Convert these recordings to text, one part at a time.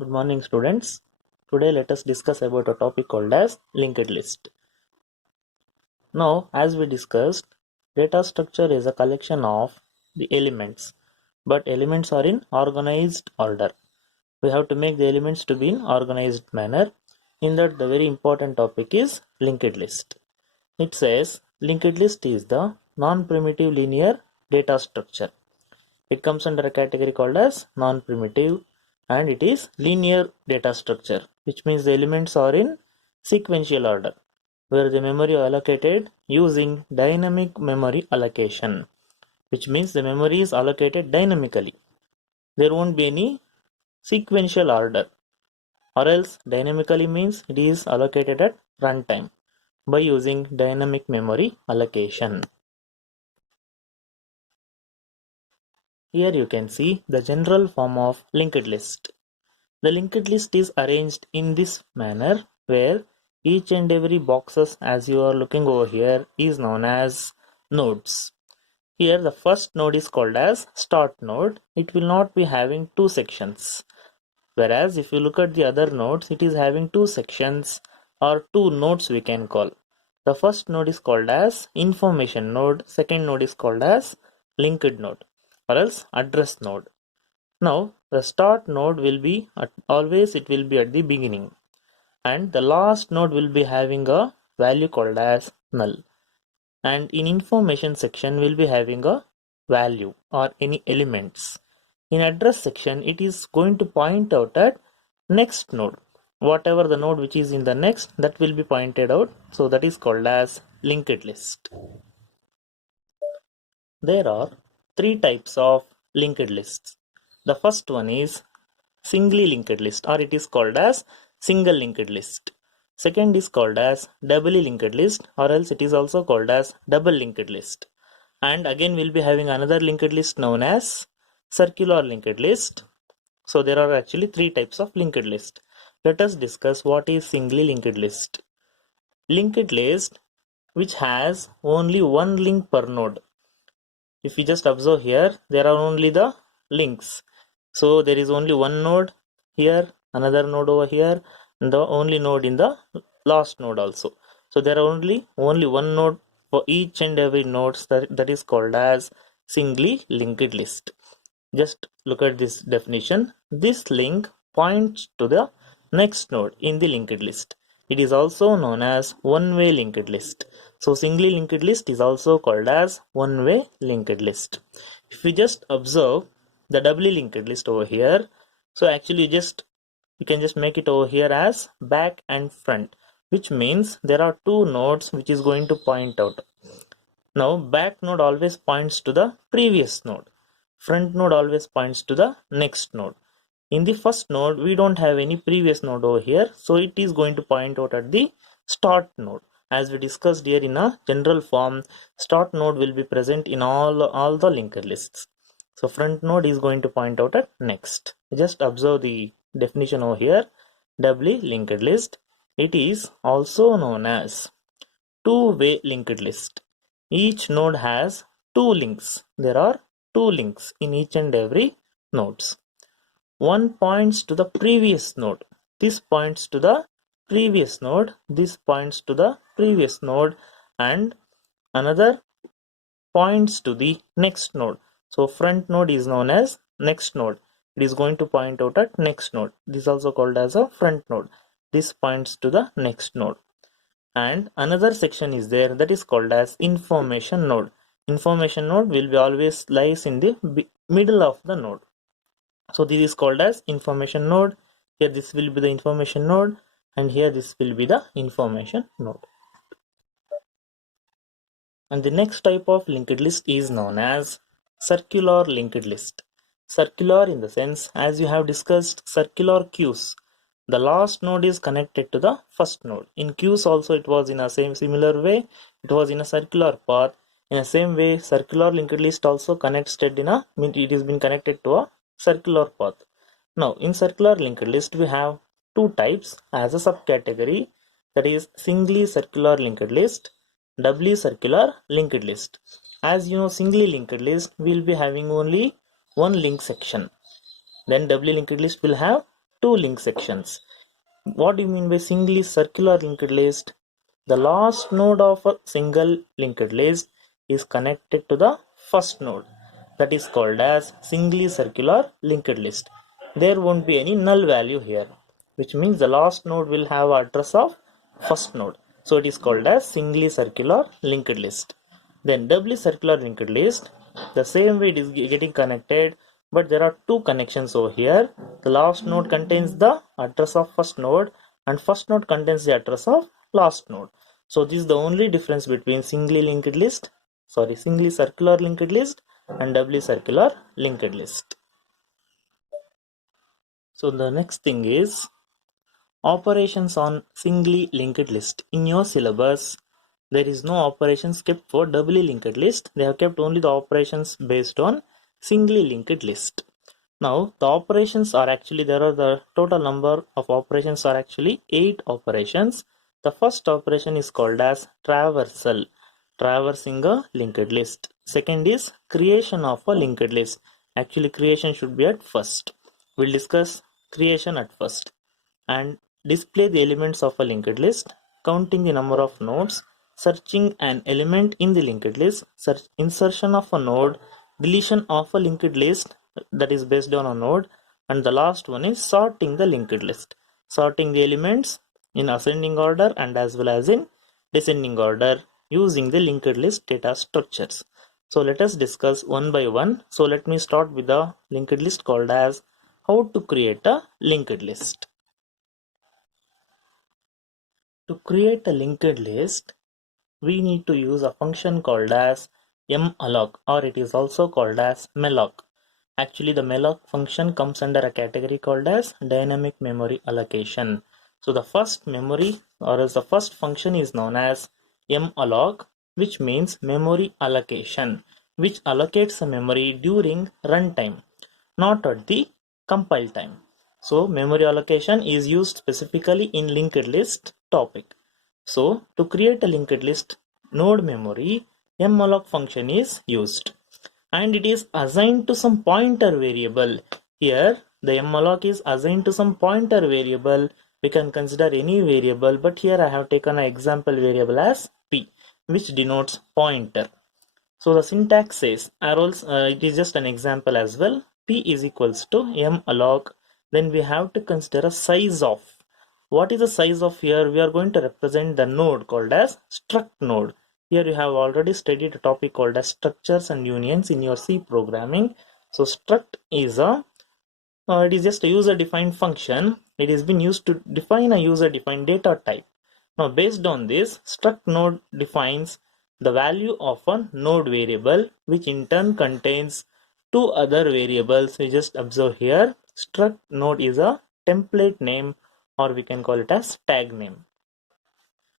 Good morning, students. Today let us discuss about a topic called as linked list. Now, as we discussed, data structure is a collection of the elements, but elements are in organized order. We have to make the elements to be in organized manner. In that, the very important topic is linked list. It says linked list is the non-primitive linear data structure. It comes under a category called as non-primitive, and it is linear data structure, which means the elements are in sequential order, where the memory allocated using dynamic memory allocation, which means the memory is allocated dynamically. There won't be any sequential order, or else dynamically means it is allocated at runtime by using dynamic memory allocation. Here you can see the general form of linked list. The linked list is arranged in this manner, where each and every boxes, as you are looking over here, is known as nodes. Here the first node is called as start node. It will not be having two sections. Whereas if you look at the other nodes, it is having two sections or two nodes we can call. The first node is called as information node. Second node is called as linked node or else address node. Now the start node will be always it will be at the beginning, and the last node will be having a value called as null, and in information section will be having a value or any elements. In address section it is going to point out at next node, whatever the node which is in the next, that will be pointed out, so that is called as linked list. There are three types of linked lists. The first one is singly linked list, or it is called as single linked list. Second is called as doubly linked list, or else it is also called as double linked list. And again we'll be having another linked list known as circular linked list. So there are actually three types of linked list. Let us discuss what is singly linked list. Linked list which has only one link per node. If you just observe here, there are only the links. So there is only one node here, another node over here, and the only node in the last node also. So there are only one node for each and every nodes, that is called as singly linked list. Just look at this definition. This link points to the next node in the linked list. It is also known as one-way linked list. So singly linked list is also called as one-way linked list. If we just observe the doubly linked list over here, so actually you can just make it over here as back and front, which means there are two nodes which is going to point out. Now back node always points to the previous node. Front node always points to the next node. In the first node, we don't have any previous node over here, so it is going to point out at the start node. As we discussed here in a general form, start node will be present in all the linked lists. So front node is going to point out at next. Just observe the definition over here. Doubly linked list. It is also known as two-way linked list. Each node has two links. There are two links in each and every nodes. One points to the previous node. This points to the previous node. This points to the previous node, and another points to the next node. So front node is known as next node. It is going to point out at next node. This is also called as a front node. This points to the next node. And another section is there that is called as information node. Information node will be always lies in the middle of the node. So this is called as information node. Here this will be the information node, and here this will be the information node. And the next type of linked list is known as circular linked list. Circular in the sense, as you have discussed, circular queues. The last node is connected to the first node. In queues also it was in a similar way. It was in a circular path. In the same way, circular linked list also connected it has been connected to a circular path. Now in circular linked list we have two types as a subcategory, that is singly circular linked list, doubly circular linked list. As you know, singly linked list will be having only one link section. Then doubly linked list will have two link sections. What do you mean by singly circular linked list? The last node of a single linked list is connected to the first node. That is called as singly circular linked list. There won't be any null value here, which means the last node will have address of first node. So it is called as singly circular linked list. Then doubly circular linked list, the same way it is getting connected, but there are two connections over here. The last node contains the address of first node and first node contains the address of last node. So this is the only difference between singly circular linked list and doubly circular linked list. So the next thing is operations on singly linked list. In your syllabus, there is no operations kept for doubly linked list. They have kept only the operations based on singly linked list. Now the operations are actually, there are the total number of operations are actually 8 operations. The first operation is called as traversal, traversing a linked list. Second is creation of a linked list. Actually creation should be at first. We'll discuss creation at first. And display the elements of a linked list, counting the number of nodes, searching an element in the linked list, insertion of a node, deletion of a linked list that is based on a node, and the last one is sorting the linked list, sorting the elements in ascending order and as well as in descending order using the linked list data structures. So let us discuss one by one. So let me start with the linked list called as how to create a linked list. To create a linked list, we need to use a function called as malloc, or it is also called as malloc. Actually, the malloc function comes under a category called as dynamic memory allocation. So the first memory or as the first function is known as malloc, which means memory allocation, which allocates a memory during runtime, not at the compile time. So memory allocation is used specifically in linked list topic. So to create a linked list node memory, malloc function is used and it is assigned to some pointer variable. Here the malloc is assigned to some pointer variable. We can consider any variable, but here I have taken an example variable as p, which denotes pointer. So the syntax says arrows, it is just an example as well. P is equals to malloc. Then we have to consider a size of. What is the size of here? We are going to represent the node called as struct node. Here you have already studied a topic called as structures and unions in your C programming. So struct is it is just a user defined function. It has been used to define a user defined data type. Now based on this, struct node defines the value of a node variable, which in turn contains two other variables. We just observe here, struct node is a template name, or we can call it as tag name.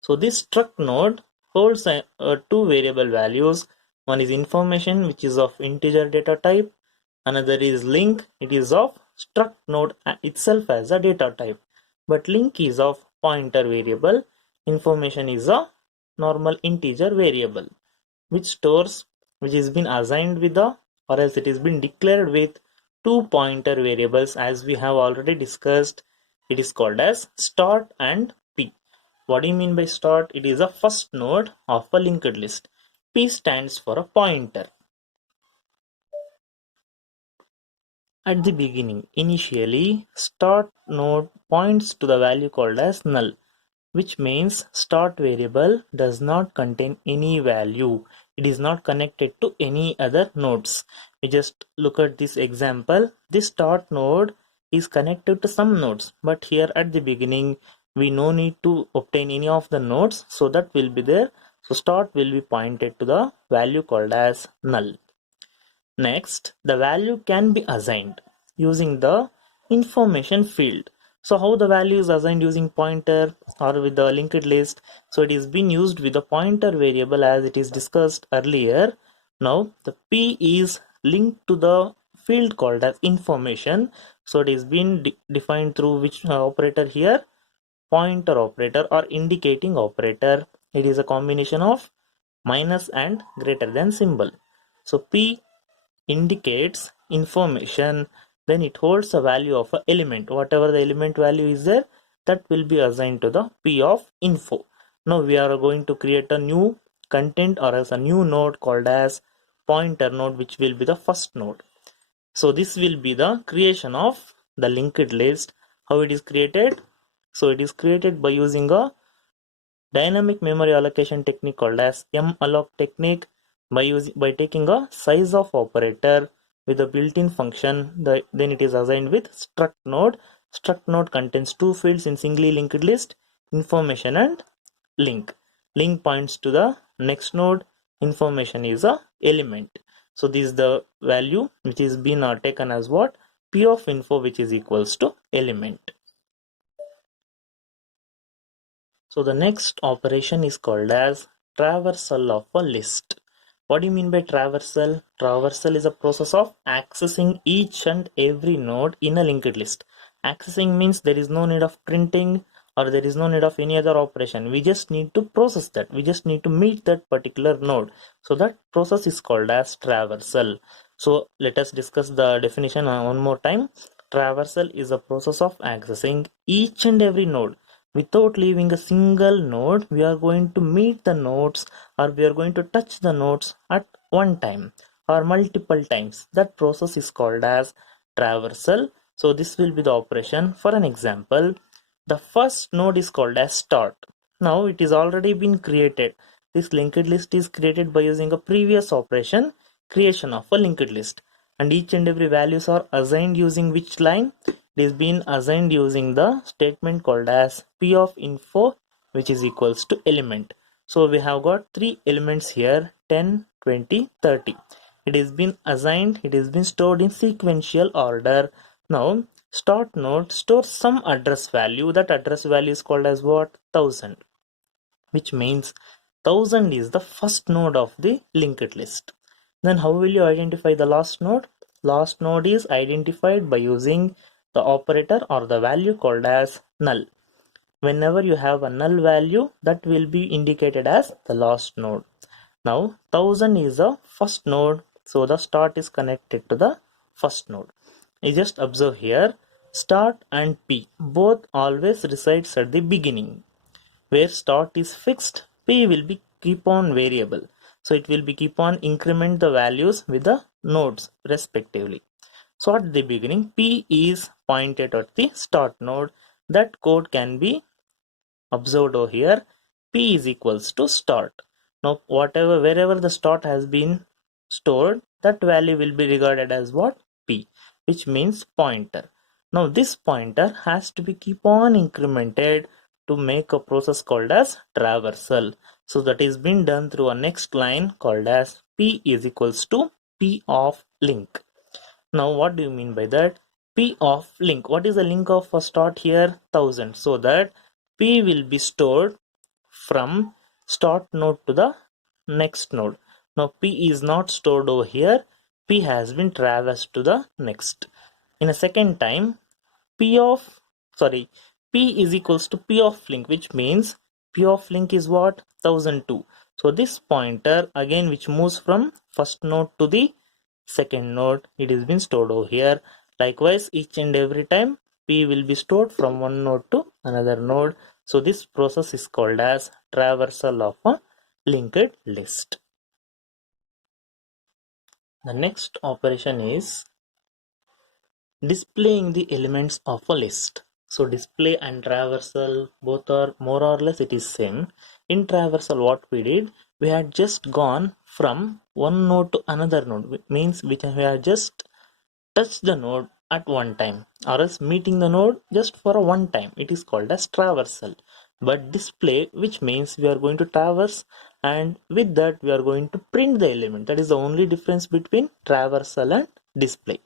So this struct node holds two variable values. One is information, which is of integer data type. Another is link, it is of struct node itself as a data type. But link is of pointer variable. Information is a normal integer variable, which has been assigned with the, or else it has been declared with two pointer variables as we have already discussed. It is called as start and p. What do you mean by start? It is a first node of a linked list. P stands for a pointer. At the beginning, initially, start node points to the value called as null, which means start variable does not contain any value. It is not connected to any other nodes. We just look at this example. This start node is connected to some nodes, but here at the beginning, we no need to obtain any of the nodes, so that will be there. So start will be pointed to the value called as null. Next, the value can be assigned using the information field. So how the value is assigned using pointer or with the linked list? So it is being used with the pointer variable as it is discussed earlier. Now the P is linked to the field called as information. So it is being defined through which operator here? Pointer operator or indicating operator. It is a combination of minus and greater than symbol. So P indicates information, then it holds a value of an element. Whatever the element value is there, that will be assigned to the p of info. Now we are going to create a new content or as a new node called as pointer node, which will be the first node. So this will be the creation of the linked list. How it is created? So it is created by using a dynamic memory allocation technique called as malloc technique. By taking a size of operator with a built-in function, then it is assigned with struct node. Struct node contains two fields in singly linked list: information and link. Link points to the next node, information is a element. So this is the value which is been taken as what? P of info, which is equals to element. So the next operation is called as traversal of a list. What do you mean by traversal? Traversal is a process of accessing each and every node in a linked list. Accessing means there is no need of printing or there is no need of any other operation. We just need to process that. We just need to meet that particular node. So that process is called as traversal. So let us discuss the definition one more time. Traversal is a process of accessing each and every node without leaving a single node. We are going to meet the nodes or we are going to touch the nodes at one time or multiple times. That process is called as traversal. So this will be the operation. For an example, the first node is called as start. Now it is already been created. This linked list is created by using a previous operation, creation of a linked list, and each and every values are assigned using which line? It is been assigned using the statement called as p of info, which is equals to element. So we have got three elements here: 10, 20, 30. It has been assigned, it has been stored in sequential order. Now start node stores some address value. That address value is called as what? 1000, which means 1000 is the first node of the linked list. Then how will you identify the last node? Last node is identified by using the operator or the value called as null. Whenever you have a null value, that will be indicated as the last node. Now 1000 is the first node, so the start is connected to the first node. You just observe here, start and p both always resides at the beginning. Where start is fixed, p will be keep on variable. So it will be keep on increment the values with the nodes respectively. So at the beginning, p is pointed at the start node. That code can be observed over here. P is equals to start. Now whatever wherever the start has been stored, that value will be regarded as what? P, which means pointer. Now this pointer has to be keep on incremented to make a process called as traversal. So that is been done through a next line called as p is equals to p of link. Now what do you mean by that? P of link. What is the link of a start here? 1000. So that p will be stored from start node to the next node. Now p is not stored over here. P has been traversed to the next. In a second time, p of sorry p is equals to p of link, which means p of link is what? 1002. So this pointer again, which moves from first node to the second node, it is been stored over here. Likewise, each and every time p will be stored from one node to another node. So this process is called as traversal of a linked list. The next operation is displaying the elements of a list. So display and traversal both are more or less it is same. In traversal what we did, we had just gone from one node to another node, means we have just touched the node at one time or else meeting the node just for a one time. It is called as traversal. But display, which means we are going to traverse and with that we are going to print the element. That is the only difference between traversal and display.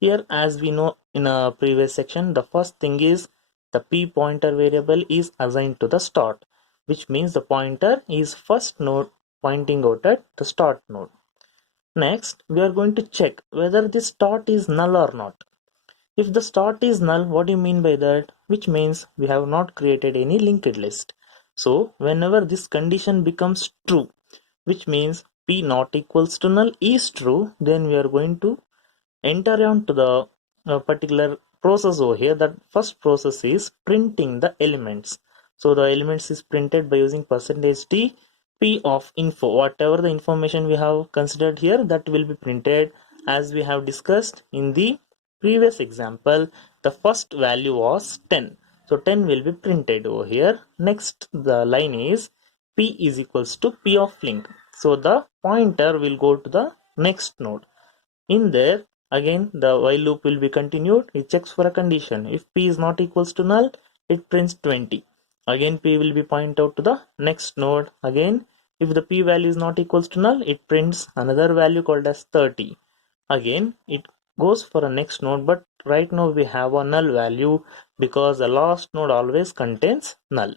Here, as we know in a previous section, the first thing is the p pointer variable is assigned to the start, which means the pointer is first node pointing out at the start node. Next, we are going to check whether this start is null or not. If the start is null, what do you mean by that? Which means we have not created any linked list. So whenever this condition becomes true, which means p not equals to null is true, then we are going to enter on to the particular process over here. That first process is printing the elements. So the elements is printed by using percentage %d p of info. Whatever the information we have considered here, that will be printed as we have discussed in the previous example. The first value was 10. So 10 will be printed over here. Next, the line is p is equals to p of link. So the pointer will go to the next node. In there, again, the while loop will be continued. It checks for a condition. If p is not equals to null, it prints 20. Again, p will be pointed out to the next node. Again, if the p value is not equals to null, it prints another value called as 30. Again, it goes for a next node, but right now we have a null value because the last node always contains null.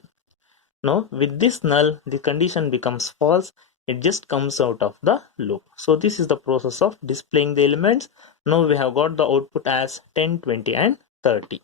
Now with this null, the condition becomes false. It just comes out of the loop. So this is the process of displaying the elements. Now we have got the output as 10, 20 and 30.